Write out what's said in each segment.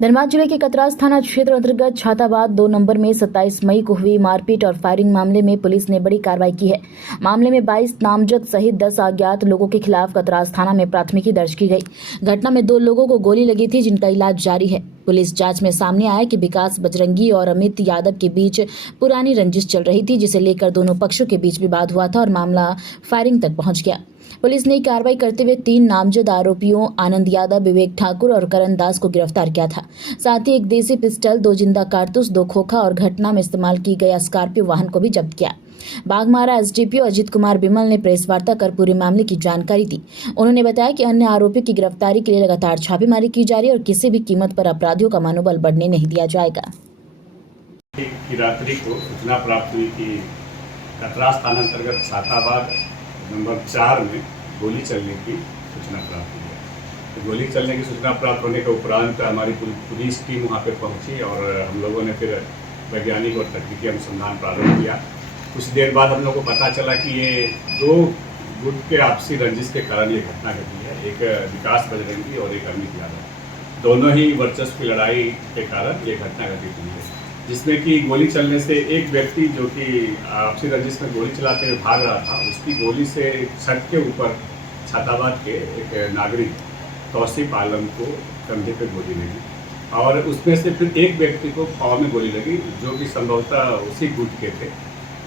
धनबाद जिले के कतरास थाना क्षेत्र अंतर्गत छाताबाद 2 नंबर में 27 मई को हुई मारपीट और फायरिंग मामले में पुलिस ने बड़ी कार्रवाई की है। मामले में 22 नामजद सहित 10 अज्ञात लोगों के खिलाफ कतरास थाना में प्राथमिकी दर्ज की गई। घटना में 2 लोगों को गोली लगी थी, जिनका इलाज जारी है। पुलिस जांच में सामने आया कि विकास बजरंगी और अमित यादव के बीच पुरानी रंजिश चल रही थी, जिसे लेकर दोनों पक्षों के बीच विवाद हुआ था और मामला फायरिंग तक पहुंच गया। पुलिस ने कार्रवाई करते हुए 3 नामजद आरोपियों आनंद यादव, विवेक ठाकुर और करण दास को गिरफ्तार किया था। साथ ही एक देसी पिस्टल, 2 जिंदा कारतूस, 2 खोखा और घटना में इस्तेमाल की गई स्कॉर्पियो वाहन को भी जब्त किया। बाघमारा एसडीपीओ अजित कुमार बिमल ने प्रेस वार्ता कर पूरे मामले की जानकारी दी। उन्होंने बताया कि अन्य आरोपियों की गिरफ्तारी के लिए लगातार छापेमारी की जा रही है और किसी भी कीमत पर अपराधियों का मनोबल बढ़ने नहीं दिया जाएगा। की रात्रि को सूचना प्राप्त हुई कि कतरास थाना अंतर्गत छाताबाद नंबर 4 में गोली चलने की सूचना प्राप्त हुई है। तो गोली चलने की सूचना प्राप्त होने के उपरांत हमारी पुलिस टीम वहां पर पहुंची और हम लोगों ने फिर वैज्ञानिक और तकनीकी अनुसंधान प्रारंभ किया। कुछ देर बाद हम लोग को पता चला कि ये 2 गुट के आपसी रंजिश के कारण ये घटना घटी है। एक विकास बजरंगी और एक अमित यादव, दोनों ही वर्चस्व की लड़ाई के कारण ये घटना घटित हुई है, जिसमें कि गोली चलने से एक व्यक्ति जो कि आपसी रंजिश में गोली चलाते हुए भाग रहा था, उसकी गोली से छत के ऊपर छाताबाद के एक नागरिक तौसीफ आलम को कंधे पे गोली लगी और उसमें से फिर एक व्यक्ति को पाँव में गोली लगी, जो कि संभवतः उसी गुट के थे।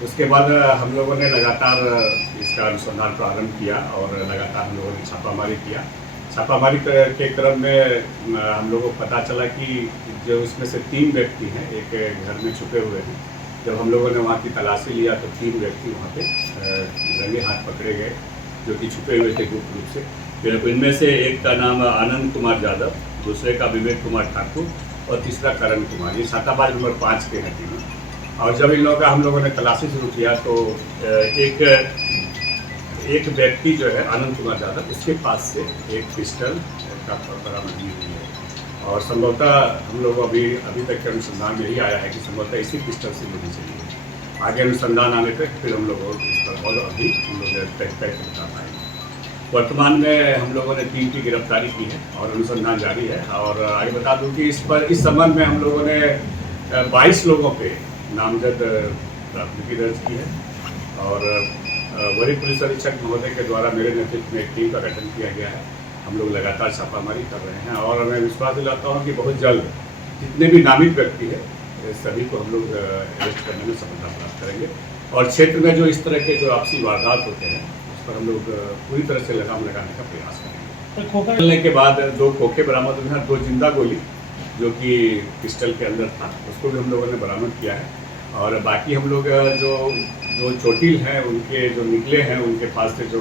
उसके बाद हम लोगों ने लगातार इसका अनुसंधान प्रारंभ किया और लगातार हम लोगों ने छापामारी किया। छापामारी के क्रम में हम लोगों को पता चला कि जो उसमें से 3 व्यक्ति हैं, एक घर में छुपे हुए हैं। जब हम लोगों ने वहाँ की तलाशी लिया तो 3 व्यक्ति वहाँ पे रंगे हाथ पकड़े गए, जो कि छुपे हुए थे गुप्त रूप से। फिर इनमें से एक का नाम आनंद कुमार यादव, दूसरे का विवेक कुमार ठाकुर और तीसरा करण कुमार। ये छाताबाद नंबर 5 के हैं तीनों। और जब इन लोगों का हम लोगों ने तलाशी शुरू किया तो एक व्यक्ति जो है आनंद कुमार यादव, उसके पास से एक पिस्टल का बरामदगी हुई है और संभवतः हम लोग अभी तक के अनुसंधान में यही आया है कि संभवतः इसी पिस्टल से गोली चली है। आगे अनुसंधान आने तक फिर हम लोग इस पर और अभी हम लोग तय बता पाएंगे। वर्तमान में हम लोगों ने 3 की गिरफ्तारी की है और अनुसंधान जारी है। और आगे बता दूं कि इस संबंध में हम लोगों ने 22 लोगों पे नामजद प्राथमिकी दर्ज की है और वरीय पुलिस अधीक्षक महोदय के द्वारा मेरे नेतृत्व में एक टीम का गठन किया गया है। हम लोग लगातार छापामारी कर रहे हैं और मैं विश्वास दिलाता हूँ कि बहुत जल्द जितने भी नामित व्यक्ति हैं सभी को हम लोग अरेस्ट करने में सफलता प्राप्त करेंगे और क्षेत्र में जो इस तरह के जो आपसी वारदात होते हैं उस पर हम लोग पूरी तरह से लगाम लगाने का प्रयास करेंगे। खोखा चलने के बाद 2 खोखे बरामद हुए हैं, 2 जिंदा गोली जो कि पिस्टल के अंदर था, उसको भी हम लोगों ने बरामद किया है। और बाकी हम लोग जो चोटिल हैं, उनके जो निकले हैं, उनके पास से जो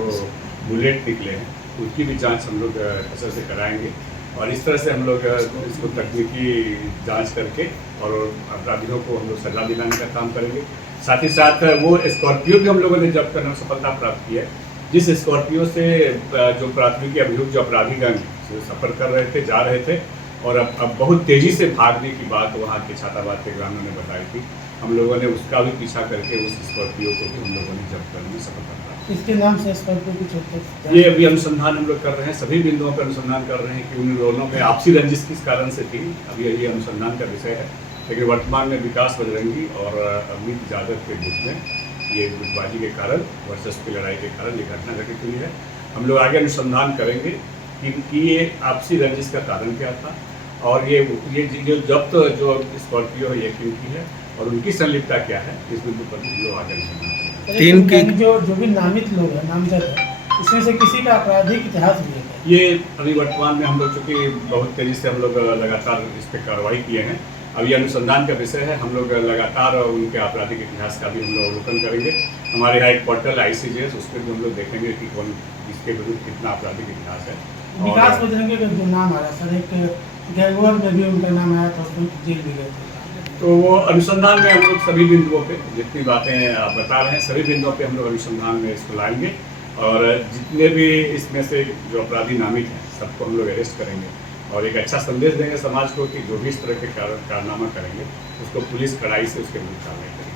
बुलेट निकले हैं, उनकी भी जांच हम लोग असर से कराएंगे और इस तरह से हम लोग इसको तकनीकी जांच करके और अपराधियों को हम लोग सजा दिलाने का काम करेंगे। साथ ही साथ वो स्कॉर्पियो भी हम लोगों ने जब्त करने में सफलता प्राप्त की है, जिस स्कॉर्पियो से जो प्राथमिकी अभियुक्त जो अपराधीगण सफर कर रहे थे, जा रहे थे और अब बहुत तेज़ी से भागने की बात वहाँ के छाताबाद के ग्रामीणों ने बताई थी। हम लोगों ने उसका भी पीछा करके उस स्कॉर्पियो को भी हम लोगों ने जब्त करने में सफलता प्राप्त। इसके नाम से स्कॉर्पियो कुछ होते हैं? ये अभी अनुसंधान हम लोग कर रहे हैं, सभी बिंदुओं पर अनुसंधान कर रहे हैं कि उन दोनों में आपसी रंजिश किस कारण से थी। अभी ये अनुसंधान का विषय है, लेकिन वर्तमान में विकास बजरंगी और अमित यादव के गुट में ये गुटबाजी के कारण, वर्चस्व की लड़ाई के कारण ये घटना घटित हुई है। हम लोग आगे अनुसंधान करेंगे कि ये आपसी रंजिश का कारण क्या था और ये जो जब्त जो स्कॉर्पियो है ये क्यों की है और उनकी संलिप्तता क्या है, इस बिंदु पर हम लोग आगे अनुसंधान करेंगे। 3 की जो भी नामित लोग हैं, नामजद है, इसमें से किसी का आपराधिक इतिहास भी है? ये अभी वर्तमान में हम लोग चूँकि बहुत तेज़ी से हम लोग लगातार इस पर कार्रवाई किए हैं, अब ये अनुसंधान का विषय है। हम लोग लगातार उनके आपराधिक इतिहास का भी हम लोग अवलोकन करेंगे। हमारे यहाँ एक पोर्टल ICJS, उस पर भी हम लोग देखेंगे कि कौन इसके विरुद्ध कितना आपराधिक इतिहास है। विकास बजरंगी का जो नाम आया सर, एक गैंगवार में भी उनका नाम आया था, उसमें जेल भी गए थे। तो वो अनुसंधान में हम लोग सभी बिंदुओं पे जितनी बातें आप बता रहे हैं, सभी बिंदुओं पे हम लोग अनुसंधान में इसको लाएंगे और जितने भी इसमें से जो अपराधी नामित हैं सबको हम लोग अरेस्ट करेंगे और एक अच्छा संदेश देंगे समाज को कि जो भी इस तरह के कारनामा करेंगे उसको पुलिस कड़ाई से उसके विरुद्ध कार्रवाई करेगी।